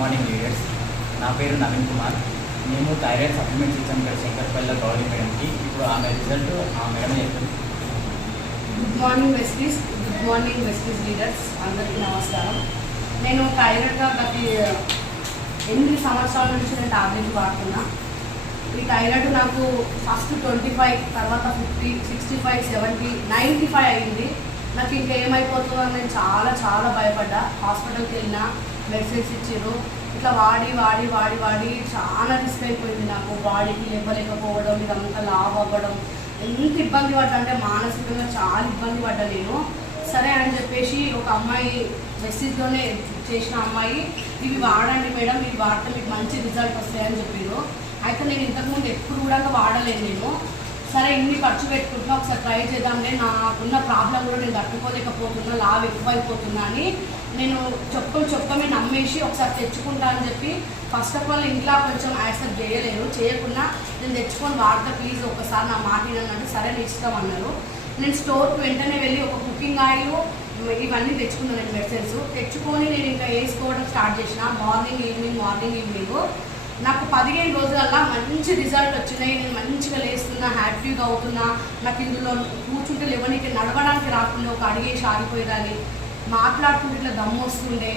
Morning leaders. నా పేరు నవీన్ కుమార్. మేము థైరాయిడ్ సప్లిమెంట్స్ ఇచ్చాం ఇక్కడ శంకర్పల్లిలో గౌరీ మేడంకి. ఇప్పుడు ఆమె రిజల్ట్ ఆ మేడం చెప్తుంది. గుడ్ మార్నింగ్ వెస్టీస్ లీడర్స్, అందరికీ నమస్కారం. నేను థైరాయిడ్గా గత 8 సంవత్సరాల నుంచి నేను టాబ్లెట్ వాడుతున్నా. ఈ థైరాయిడ్ నాకు ఫస్ట్ 25, తర్వాత 50, 65, 70, 95 అయింది. నాకు ఇంకా ఏమైపోతుందో నేను చాలా చాలా భయపడ్డా. హాస్పిటల్కి వెళ్ళినా, మెడిసిన్స్ ఇచ్చారు. ఇట్లా వాడి చాలా రిస్క్ అయిపోయింది నాకు. బాడీకి లేవలేకపోవడం, ఇదంతా లావ్ అవ్వడం, ఎంత ఇబ్బంది పడ్డా అంటే మానసికంగా చాలా ఇబ్బంది పడ్డా నేను. సరే అని చెప్పేసి ఒక అమ్మాయి మెసేజ్లోనే చేసిన అమ్మాయి, ఇవి వాడండి మేడం, ఇవి వాడితే మీకు మంచి రిజల్ట్ వస్తాయని చెప్పారు. అయితే నేను ఇంతకుముందు ఎప్పుడు కూడా వాడలేను నేను. సరే ఇన్ని ఖర్చు పెట్టుకుంటున్నా, ఒకసారి ట్రై చేద్దాంలే, నాకున్న ప్రాబ్లం కూడా నేను తట్టుకోలేకపోతున్నా, లావ్ ఎక్కువైపోతున్నా అని నేను చెప్పుకొని నమ్మేసి ఒకసారి తెచ్చుకుంటా అని చెప్పి ఫస్ట్ ఆఫ్ ఆల్ ఇంట్లో కొంచెం యాక్సెప్ట్ చేయలేరు. చేయకుండా నేను తెచ్చుకొని వాడతా, ప్లీజ్ ఒకసారి నా మాట వినంటే సరే నేను ఇష్టం అన్నారు. నేను స్టోర్కి వెంటనే వెళ్ళి ఒక కుకింగ్ ఆయిల్ ఇవన్నీ తెచ్చుకున్నాను. నేను మెడిసిన్స్ తెచ్చుకొని నేను ఇంకా వేసుకోవడం స్టార్ట్ చేసిన. మార్నింగ్ ఈవినింగ్ నాకు 15 రోజులల్లా మంచి రిజల్ట్ వచ్చినాయి. నేను మంచిగా లేస్తున్నా, హ్యాపీగా అవుతున్నా. నాకు ఇందులో కూర్చుంటే లేవనికి నడవడానికి రాకుండా ఒక అడిగేసి ఆగిపోయేదాన్ని. మాట్లాడుతుంటే ఇట్లా దమ్ము వస్తుండే,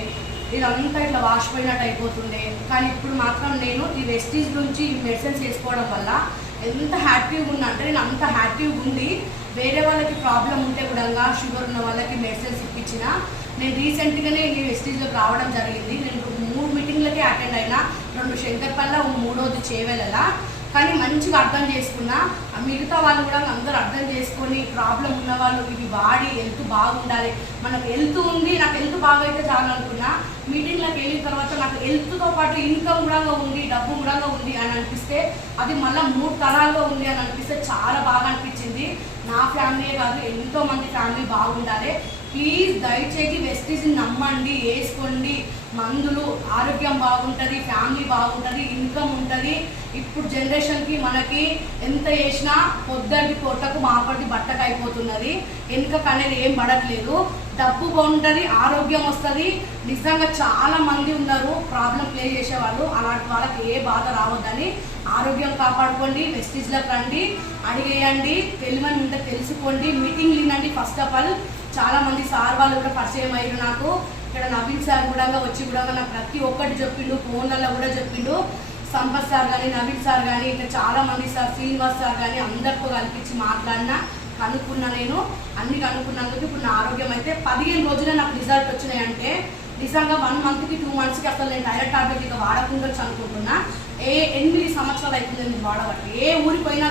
ఇదంతా ఇట్లా వాసిపోయినట్టు అయిపోతుండే. కానీ ఇప్పుడు మాత్రం నేను ఈ వెస్టీజ్ నుంచి ఈ మెడిసిన్స్ వేసుకోవడం వల్ల ఎంత హ్యాపీగా ఉన్నా అంటే, నేను అంత హ్యాపీగా ఉండి వేరే వాళ్ళకి ప్రాబ్లం ఉంటే కూడా షుగర్ ఉన్న వాళ్ళకి మెడిసిన్స్ ఇప్పించిన. నేను రీసెంట్గానే ఈ వెస్టీజ్లోకి రావడం జరిగింది. నేను 3 మీటింగ్లకి అటెండ్ అయినా, 2 శంకర్పల్లి, 3వది చేవెళ్ళలా. కానీ మంచిగా అర్థం చేసుకున్నా. మిగతా వాళ్ళు కూడా అందరూ అర్థం చేసుకొని ప్రాబ్లం ఉన్న వాళ్ళు ఇవి వాడి హెల్త్ బాగుండాలి, మనకు హెల్త్ ఉంది, నాకు హెల్త్ బాగైతే చాలనుకున్నా. మీటింగ్లకు వెళ్ళిన తర్వాత నాకు హెల్త్తో పాటు ఇన్కమ్ కూడా ఉంది, డబ్బు కూడా ఉంది అని అనిపిస్తే, అది మళ్ళీ 3 తరాల్లో ఉంది అని అనిపిస్తే చాలా బాగా అనిపించింది. నా ఫ్యామిలీయే కాదు, ఎంతోమంది ఫ్యామిలీ బాగుండాలి. ప్లీజ్ దయచేసి వెస్టీజ్ని నమ్మండి, వేసుకోండి. మందులు, ఆరోగ్యం బాగుంటుంది, ఫ్యామిలీ బాగుంటుంది, ఇన్కమ్ ఉంటుంది. ఇప్పుడు జనరేషన్కి మనకి ఎంత చేసినా పొద్దుటి పొట్టకు మాపడి బట్టకు అయిపోతున్నది. వెనుకకు అనేది ఏం పడట్లేదు. డబ్బు బాగుంటుంది, ఆరోగ్యం వస్తుంది. నిజంగా చాలా మంది ఉన్నారు ప్రాబ్లం ప్లే చేసేవాళ్ళు. అలాంటి వాళ్ళకి ఏ బాధ రావద్దని ఆరోగ్యం కాపాడుకోండి. వెస్టీజ్లకు రండి, అడిగేయండి, తెలియని ఉంటే తెలుసుకోండి, మీటింగ్ వినండి. ఫస్ట్ ఆఫ్ ఆల్ చాలామంది సార్ వాళ్ళు కూడా పరిచయం అయ్యారు నాకు. ఇక్కడ నవీన్ సార్ కూడా వచ్చి కూడా నాకు ప్రతి ఒక్కటి చెప్పిండు, ఫోన్లలో కూడా చెప్పిండు. సంపత్ సార్ కానీ, నవీన్ సార్ కానీ, ఇంకా చాలామంది సార్, శ్రీనివాస్ సార్ కానీ అందరితో కల్పించి మాట్లాడినా, కనుక్కున్నా. నేను అన్ని కనుక్కున్నందుకు ఇప్పుడు నా ఆరోగ్యం అయితే 15 రోజులే నాకు రిజల్ట్ వచ్చినాయంటే, నిజంగా 1 మంత్కి 2 మంత్స్కి అసలు నేను థైరాయిడ్ టాబ్లెట్ ఇక వాడకుండా అనుకుంటున్నా. 8 సంవత్సరాలు అవుతుంది నేను వాడబట్టి. ఏ ఊరికి పోయినా